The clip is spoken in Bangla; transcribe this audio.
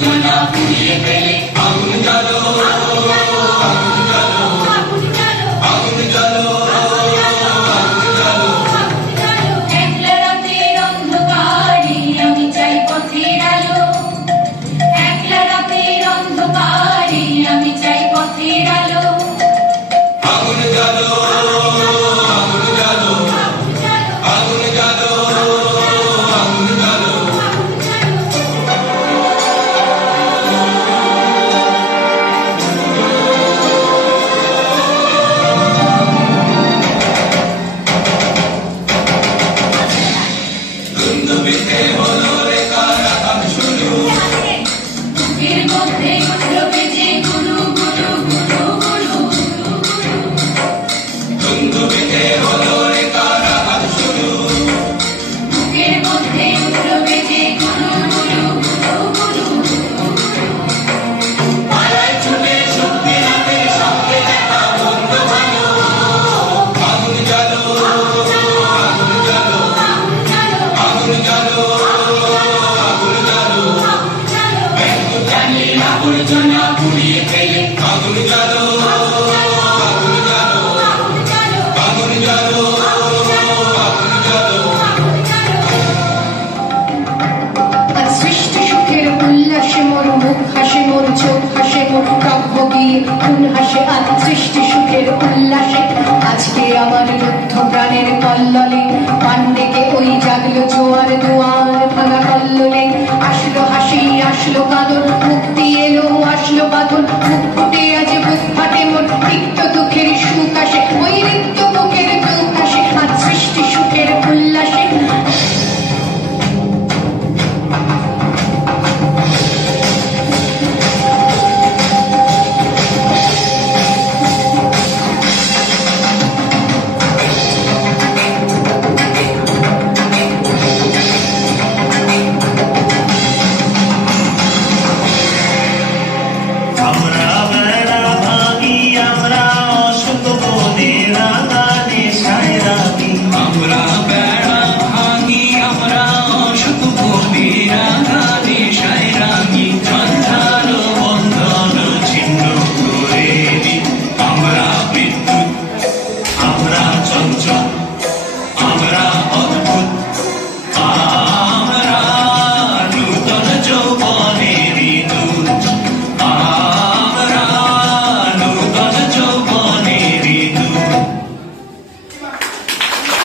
আবর্জনা পুড়িয়ে ফেলে আগুন জ্বালো আগুন জ্বালো আগুন জ্বালো একলা রাতের অন্ধকারে আমি চাই পথের আলো একলা রাতের অন্ধকারে আমি চাই পথের আলো আগুন জ্বালো আগুন জ্বালো আগুন জ্বালো আগুন জ্বালো ধুন্দুবিতে হলো রে কারাগার শুরু বুকের মধ্যে উঠলো বেজে গুরু গুরু গুরু গুরু ধুন্দুবিতে হলো রে কারাগার শুরু বুকের মধ্যে উঠলো বেজে গুরু গুরু গুরু গুরু পালায় ছুটে শক্তি হাতে সঙ্গে দেখা বন্ধু ভালো আগুন জ্বালো আগুন জ্বালো আগুন জ্বালো আগুন জ্বালো প্রাণীর আবর্জনা পুড়িয়ে ফেলে আগুন জ্বালো আগুন জ্বালো আগুন জ্বালো আগুন জ্বালো আজ সৃষ্টি সুখের উল্লাসে মোর মুখ হাসে মোর চোখ হাসে মোর কাব্য গিয়ে খুন হাসে আজ সৃষ্টি সুখের উল্লাসে আজকে আমার রুদ্ধ প্রাণের কল্লোলে পান্ডেকে ওই জাগলো জোয়ার দুয়ার ভাঙা কল্লোলে আসলো হাসি আসলো কাঁদন